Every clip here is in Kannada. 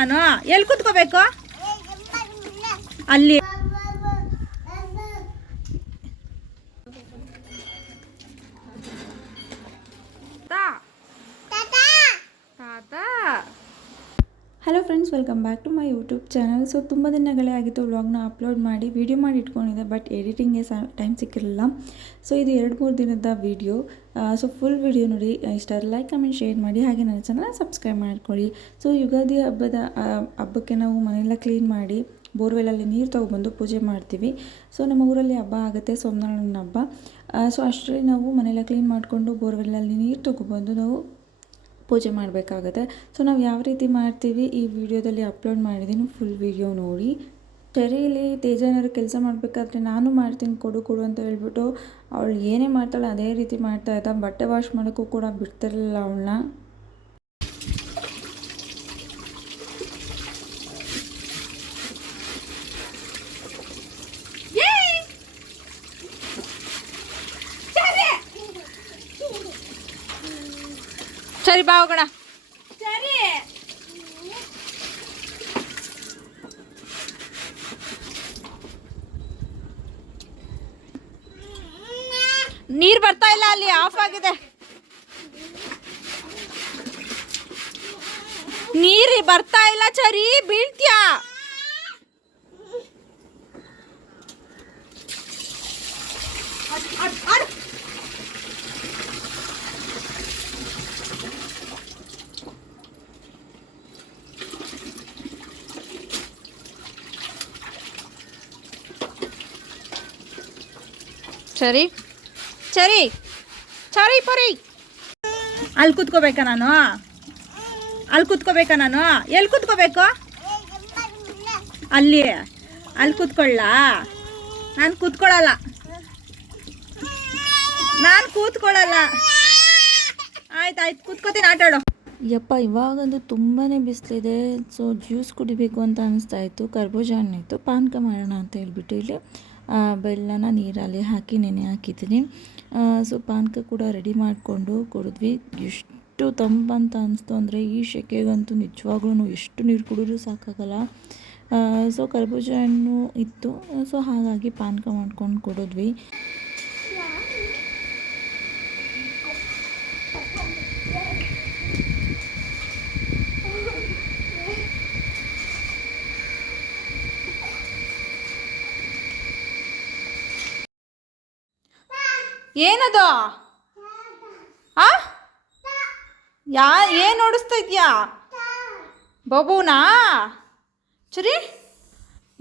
ನಾನು ಎಲ್ಲಿ ಕೂತ್ಕೋಬೇಕು ಅಲ್ಲಿ hello friends, welcome back to my YouTube channel. So ತುಂಬ ದಿನಗಳೇ ಆಗಿತ್ತು ವ್ಲಾಗ್ನ ಅಪ್ಲೋಡ್ ಮಾಡಿ ವಿಡಿಯೋ ಮಾಡಿ ಇಟ್ಕೊಂಡಿದ್ದೆ, ಬಟ್ ಎಡಿಟಿಂಗ್ಗೆ ಟೈಮ್ ಸಿಕ್ಕಿರಲಿಲ್ಲ. ಸೊ ಇದು 2-3 ದಿನದ ವಿಡಿಯೋ. ಸೊ ಫುಲ್ ವಿಡಿಯೋ ನೋಡಿ. ಇಷ್ಟ ಲೈಕ್, ಕಮೆಂಟ್, ಶೇರ್ ಮಾಡಿ, ಹಾಗೆ ನನ್ನ ಚಾನಲ್ ಸಬ್ಸ್ಕ್ರೈಬ್ ಮಾಡ್ಕೊಳ್ಳಿ. ಸೊ ಯುಗಾದಿ ಹಬ್ಬಕ್ಕೆ ನಾವು ಮನೆಯೆಲ್ಲ ಕ್ಲೀನ್ ಮಾಡಿ ಬೋರ್ವೆಲಲ್ಲಿ ನೀರು ತೊಗೊಬಂದು ಪೂಜೆ ಮಾಡ್ತೀವಿ. ಸೊ ನಮ್ಮ ಊರಲ್ಲಿ ಹಬ್ಬ ಆಗುತ್ತೆ, ಸೋಮನಾರಾಯಣನ ಹಬ್ಬ. ಸೊ ಅಷ್ಟರಲ್ಲಿ ನಾವು ಮನೆಯೆಲ್ಲ ಕ್ಲೀನ್ ಮಾಡಿಕೊಂಡು ಬೋರ್ವೆಲಲ್ಲಿ ನೀರು ತೊಗೊಬಂದು ನಾವು ಪೂಜೆ ಮಾಡಬೇಕಾಗತ್ತೆ. ಸೊ ನಾವು ಯಾವ ರೀತಿ ಮಾಡ್ತೀವಿ ಈ ವಿಡಿಯೋದಲ್ಲಿ ಅಪ್ಲೋಡ್ ಮಾಡಿದ್ದೀನಿ, ಫುಲ್ ವಿಡಿಯೋ ನೋಡಿ. ಚೆರಿಯಲ್ಲಿ ತೇಜ ಏನಾದ್ರು ಕೆಲಸ ಮಾಡಬೇಕಾದ್ರೆ ನಾನು ಮಾಡ್ತೀನಿ ಕೊಡು ಅಂತ ಹೇಳ್ಬಿಟ್ಟು ಅವಳು ಏನೇ ಮಾಡ್ತಾಳೆ ಅದೇ ರೀತಿ ಮಾಡ್ತಾಯಿದ್ದ. ಬಟ್ಟೆ ವಾಶ್ ಮಾಡೋಕ್ಕೂ ಕೂಡ ಬಿಡ್ತಿರಲಿಲ್ಲ ಅವಳನ್ನ. ಸರಿ ಬಾ ಹೋಗೋಣ. ಸರಿ ನೀರು ಬರ್ತಾ ಇಲ್ಲ, ಅಲ್ಲಿ ಆಫ್ ಆಗಿದೆ. ನೀರು ಬರ್ತಾ ಇಲ್ಲ ಚರಿ, ಬೀಳ್ತೀಯಾ? ಸರಿ ಸರಿ ಸರಿ ಪರಿ ಅಲ್ಲಿ ಕೂತ್ಕೋಬೇಕಾ ನಾನು? ಅಲ್ಲಿ ಕೂತ್ಕೋಬೇಕಾ ನಾನು? ಎಲ್ಲಿ ಕೂತ್ಕೋಬೇಕು? ಅಲ್ಲಿ ಕೂತ್ಕೊಳ್ಳ? ನಾನು ಕೂತ್ಕೊಳ್ಳಲ್ಲ, ಆಯ್ತು ಕೂತ್ಕೋತೀನಿ, ಆಟಾಡೋ. ಯಪ್ಪ, ಇವಾಗಂತೂ ತುಂಬಾ ಬಿಸಿಲಿದೆ. ಸೊ ಜ್ಯೂಸ್ ಕುಡಿಬೇಕು ಅಂತ ಅನಿಸ್ತಾ ಇತ್ತು. ಕರ್ಬೂಜ ಹಣ್ಣಿತ್ತು, ಪಾನಕ ಮಾಡೋಣ ಅಂತ ಹೇಳ್ಬಿಟ್ಟು ಇಲ್ಲಿ ಬೆಲ್ಲನ ನೀರಲ್ಲಿ ಹಾಕಿ ನೆನೆ ಹಾಕಿದ್ದೀನಿ. ಸೊ ಪಾನಕ ಕೂಡ ರೆಡಿ ಮಾಡಿಕೊಂಡು ಕುಡಿದ್ವಿ. ಎಷ್ಟು ತಂಪಂತ ಅನಿಸ್ತು ಅಂದರೆ, ಈ ಸೆಕೆಗಂತೂ ನಿಜವಾಗ್ಲೂ ಎಷ್ಟು ನೀರು ಕುಡಿದ್ರೂ ಸಾಕಾಗಲ್ಲ. ಸೊ ಕರ್ಬೂಜ ಹಣ್ಣು ಇತ್ತು, ಸೊ ಹಾಗಾಗಿ ಪಾನಕ ಮಾಡ್ಕೊಂಡು ಕುಡಿದ್ವಿ. ಏನದು? ಏನು ಓಡಿಸ್ತಾ ಇದೆಯಾ? ಬಾಬುನಾ? ಚರಿ,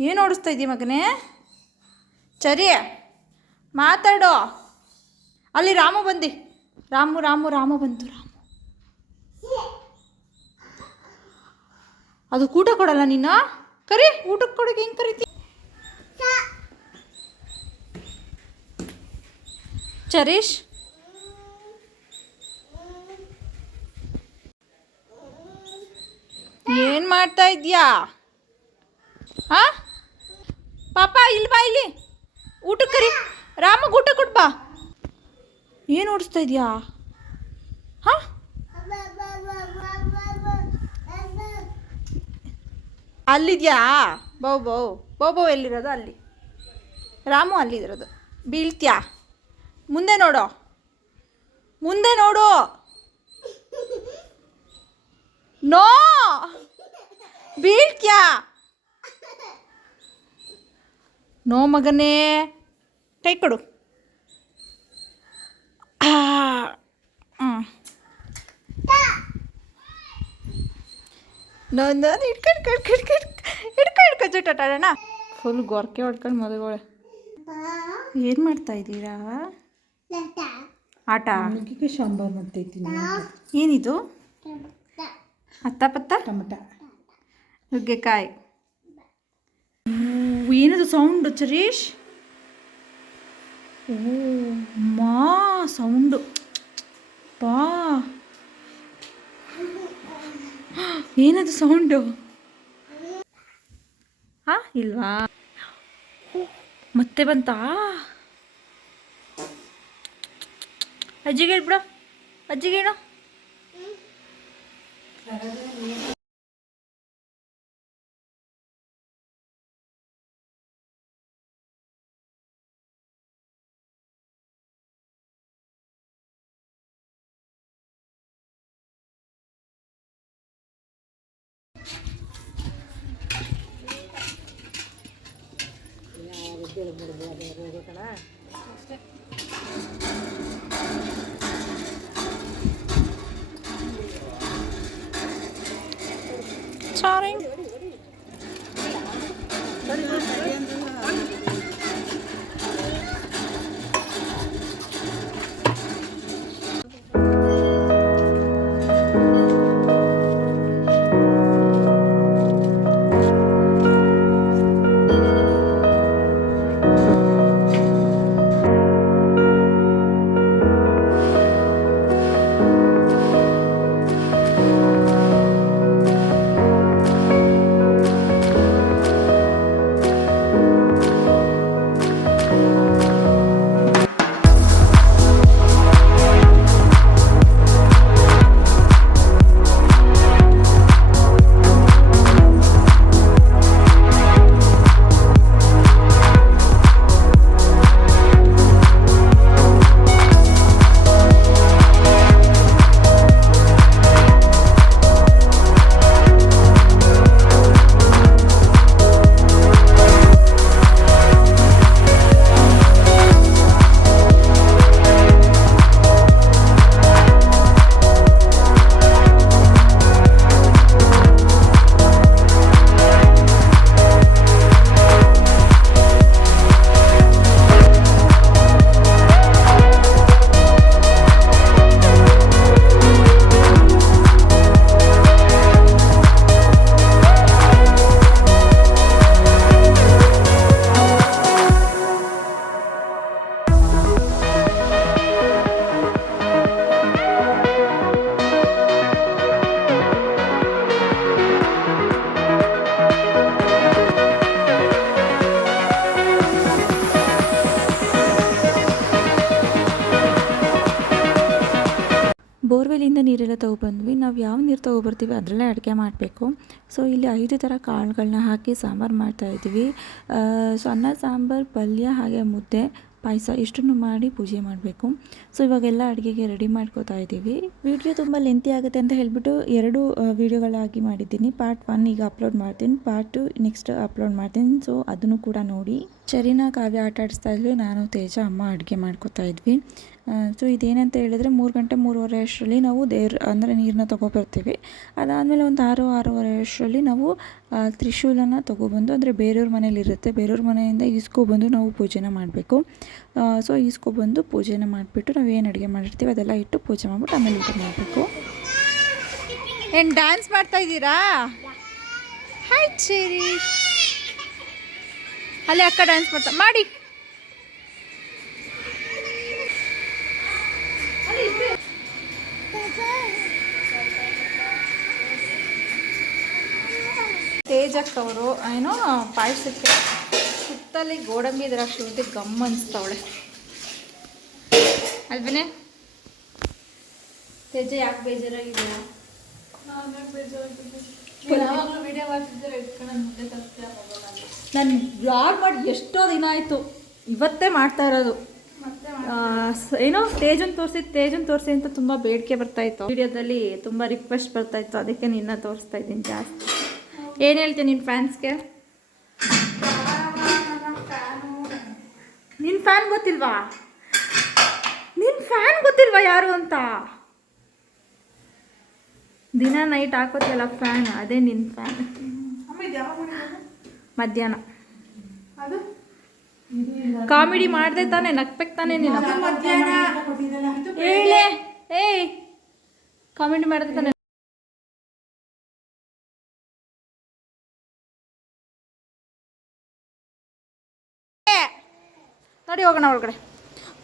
ಏನು ಓಡಿಸ್ತಾ ಇದೆಯಾ ಮಗನೇ? ಚರಿ ಮಾತಾಡೋ. ಅಲ್ಲಿ ರಾಮು ಬಂದು, ರಾಮು ಬಂತು. ಅದು ಊಟ ಕೊಡಲ್ಲ ನೀನು? ಕರಿ, ಊಟಕ್ಕೆ ಕೊಡೋಕೆ ಹೆಂಗೆ ಕರಿತಿ? ಚರೀಶ್, ಏನು ಮಾಡ್ತಾ ಇದ್ಯಾ? ಪಾಪ ಇಲ್ಲಿ ಬಾ, ಇಲ್ಲಿ ಊಟಕ್ಕೆ ಕರಿ. ರಾಮಗೆ ಊಟ ಕೊಡ್ಬಾ. ಏನು ಓಡಿಸ್ತಾ ಇದೆಯಾ? ಅಲ್ಲಿದ್ಯಾ? ಬೌ ಎಲ್ಲಿರೋದು? ಅಲ್ಲಿ ರಾಮು ಅಲ್ಲಿರೋದು. ಬೀಳ್ತ್ಯಾ? ಮುಂದೆ ನೋಡು. ನೋ, ಬೀಳ್ತ್ಯಾ? ನೋ ಮಗನೇ, ಕೈ ಕೊಡು. ನಾನು ಹಿಡ್ಕೊಂಡು ಜುಟ್ಟಾಡೋಣ. ಫುಲ್ ಗೊರಕೆ ಹೊಡ್ಕೊಂಡು ಮದುವೆ. ಏನು ಮಾಡ್ತಾ ಇದ್ದೀರಾ? ಆಟ ಸಾಂಬಾರು ಮಾಡ್ತಾಯಿದ್ದೀನಿ. ಏನಿದು? ಅತ್ತಪತ್ತ ಟೊಮಟ, ನುಗ್ಗೆಕಾಯಿ. ಏನದು ಸೌಂಡು ಚರೀಶ್? ಮಾ ಸೌಂಡು ಪಾ, ಏನದು ಸೌಂಡು? ಇಲ್ವಾ? ಮತ್ತೆ ಬಂತಾ? ಅಜ್ಜಿಗೆ ಹೇಳ್ಬಿಡ, ಅಜ್ಜಿಗೆ ಹೇಳು. ಚಾರಿಂಗ್ ಬೋರ್ವೆಲಿಂದ ನೀರೆಲ್ಲ ತೊಗೊಬಂದ್ವಿ. ನಾವು ಯಾವ ನೀರು ತೊಗೊಬರ್ತೀವಿ ಅದರಲ್ಲೇ ಅಡುಗೆ ಮಾಡಬೇಕು. ಸೊ ಇಲ್ಲಿ 5 ಥರ ಕಾಳುಗಳನ್ನ ಹಾಕಿ ಸಾಂಬಾರು ಮಾಡ್ತಾಯಿದ್ದೀವಿ. ಸೊ ಅನ್ನ, ಸಾಂಬಾರು, ಪಲ್ಯ ಹಾಗೆ ಮುದ್ದೆ, ಪಾಯಸ ಇಷ್ಟನ್ನು ಮಾಡಿ ಪೂಜೆ ಮಾಡಬೇಕು. ಸೊ ಇವಾಗೆಲ್ಲ ಅಡುಗೆಗೆ ರೆಡಿ ಮಾಡ್ಕೋತಾ ಇದ್ದೀವಿ. ವಿಡಿಯೋ ತುಂಬ ಲೆಂತಿ ಆಗುತ್ತೆ ಅಂತ ಹೇಳಿಬಿಟ್ಟು 2 ವೀಡಿಯೋಗಳಾಗಿ ಮಾಡಿದ್ದೀನಿ. ಪಾರ್ಟ್ 1 ಈಗ ಅಪ್ಲೋಡ್ ಮಾಡ್ತೀನಿ, ಪಾರ್ಟ್ 2 ನೆಕ್ಸ್ಟ್ ಅಪ್ಲೋಡ್ ಮಾಡ್ತೀನಿ. ಸೊ ಅದನ್ನು ಕೂಡ ನೋಡಿ. ಚರಿನ ಕಾವ್ಯ ಆಟ ಆಡಿಸ್ತಾ ಇದ್ವಿ, ನಾನು ತೇಜ ಅಮ್ಮ ಅಡುಗೆ ಮಾಡ್ಕೋತಾ ಇದ್ವಿ. ಸೊ ಇದೇನಂತ ಹೇಳಿದ್ರೆ 3 ಗಂಟೆ 3:30 ಅಷ್ಟರಲ್ಲಿ ನಾವು ಅಂದರೆ ನೀರನ್ನ ತೊಗೊಬರ್ತೀವಿ. ಅದಾದಮೇಲೆ ಒಂದು 6-6:30 ಅಷ್ಟರಲ್ಲಿ ನಾವು ತ್ರಿಶೂಲನ ತೊಗೊಬಂದು, ಅಂದರೆ ಬೇರೆಯವ್ರ ಮನೇಲಿರುತ್ತೆ, ಬೇರೆಯವ್ರ ಮನೆಯಿಂದ ಈಸ್ಕೊಬಂದು ನಾವು ಪೂಜೆನ ಮಾಡಬೇಕು. ಸೊ ಈಸ್ಕೊಬಂದು ಪೂಜೆನ ಮಾಡಿಬಿಟ್ಟು ನಾವು ಏನು ಅಡುಗೆ ಮಾಡಿರ್ತೀವಿ ಅದೆಲ್ಲ ಇಟ್ಟು ಪೂಜೆ ಮಾಡಿಬಿಟ್ಟು ಆಮೇಲೆ ಊಟ ಮಾಡಬೇಕು. ಏನು ಡ್ಯಾನ್ಸ್ ಮಾಡ್ತಾ ಇದ್ದೀರಾ? ಹಾಯ್ ಚೆರೀಶ್, ಅಲ್ಲಿ ಅಕ್ಕ ಡ್ಯಾನ್ಸ್ ಮಾಡ್ತಾ ಮಾಡಿ. ತೇಜಕ್ಕವರು ಏನೋ ಪಾಯಸಕ್ಕೆ ಸುತ್ತಲ್ಲಿ ಗೋಡಂಬಿ ದ್ರಾಕ್ಷಿ ಉದ್ದಿ ಗಮ್ಮ ಅನಿಸ್ತಾವಳೆ ಅಲ್ವನೇ? ತೇಜ ಯಾಕೆ ಬೇಜಾರಾಗಿದೆಯಾ? ನಾನು ಬ್ಲಾಗ್ ಮಾಡಿ ಎಷ್ಟೋ ದಿನ ಆಯಿತು, ಇವತ್ತೇ ಮಾಡ್ತಾ ಇರೋದು. ಏನೋ ತೇಜನ್ ತೋರಿಸಿ ಅಂತ ತುಂಬ ಬೇಡಿಕೆ ಬರ್ತಾಯಿತ್ತು. ವಿಡಿಯೋದಲ್ಲಿ ತುಂಬ ರಿಕ್ವೆಸ್ಟ್ ಬರ್ತಾಯಿತ್ತು, ಅದಕ್ಕೆ ನಿನ್ನ ತೋರಿಸ್ತಾ ಇದ್ದೀನಿ ಜಾಸ್ತಿ. ಏನು ಹೇಳ್ತೀನಿ ನಿನ್ನ ಫ್ಯಾನ್ಸ್ಗೆ? ನಿನ್ನ ಫ್ಯಾನ್ ಗೊತ್ತಿಲ್ವಾ? ನಿನ್ನ ಫ್ಯಾನ್ ಗೊತ್ತಿಲ್ವಾ ಯಾರು ಅಂತ? ದಿನ ನೈಟ್ ಹಾಕೋತಿಯಲ್ಲ ಫ್ಯಾನ್, ಅದೇ ನಿನ್ನ ಫ್ಯಾನ್. ಮಧ್ಯಾಹ್ನ ಕಾಮಿಡಿ ಮಾಡಿದೆ ತಾನೆ, ನಗ್ಬೇಕು ತಾನೆ ನೀನು? ಹೇಳೇ ಏಯ್, ಕಾಮಿಡಿ ಮಾಡಿದೆ ತಾನೆ? ನೋಡಿ ಹೋಗೋಣ ಒಳಗಡೆ,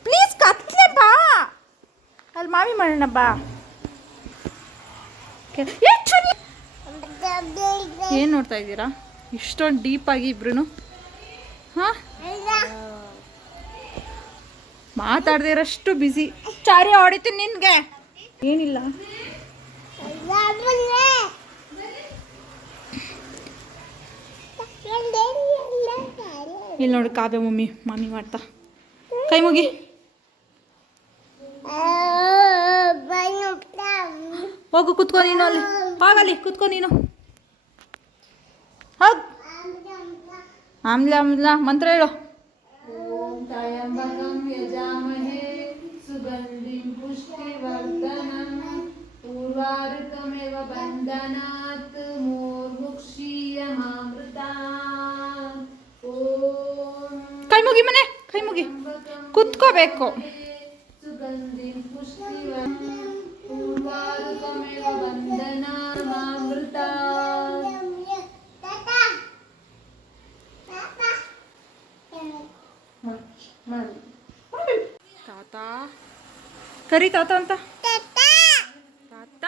ಪ್ಲೀಸ್. ಕತ್ಲೆ ಬಾ, ಅಲ್ಲಿ ಮಾಮಿ ಮಾಡೋಣ ಬಾ. ಏನು ನೋಡ್ತಾ ಇದ್ದೀರಾ ಇಷ್ಟೊಂದು ಡೀಪಾಗಿ ಇಬ್ರು? ಹಾಂ, ಮಾತಾಡದೇ ಇರೋಷ್ಟು ಬ್ಯುಸಿ. ಚಾರಿ ಹೊಡಿತೀನಿ ನಿನ್ಗೆ. ಏನಿಲ್ಲ, ಇಲ್ಲಿ ನೋಡಿ ಕಾವ್ಯ ಮಾಮಿ ಮಾಡ್ತಾ. ಕೈ ಮುಗಿ. ಹೋಗು ಕುತ್ಕೊ ನೀನು, ಅಲ್ಲಿ ಹೋಗಲ್ಲಿ ಕುತ್ಕೊ ನೀನು. ಹೋಗ್. ಆಮ್ಲ ಆಮ್ಲ ಮಂತ್ರ ಹೇಳು. त्र्यम्बकं यजामहे सुगन्धिं पुष्टिवर्धनम् उर्वारुकमिव बन्धनात् मुक्षीयमामृतात् ॐ ಕೈ ಮುಗಿ ಮನೆ ಕೈ ಮುಗಿ ಕುತ್ಕೋಬೇಕು सुगन्धिं पुष्टिवर्धनम् उर्वारुकमिव बन्धनात् मामृतात् ತಾತ ಕರಿ ತಾತ ಅಂತ ತಾತ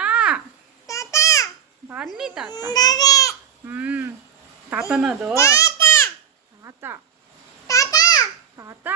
ಬನ್ನಿ ತಾತ ತಾತನದು ತಾತ ತಾತ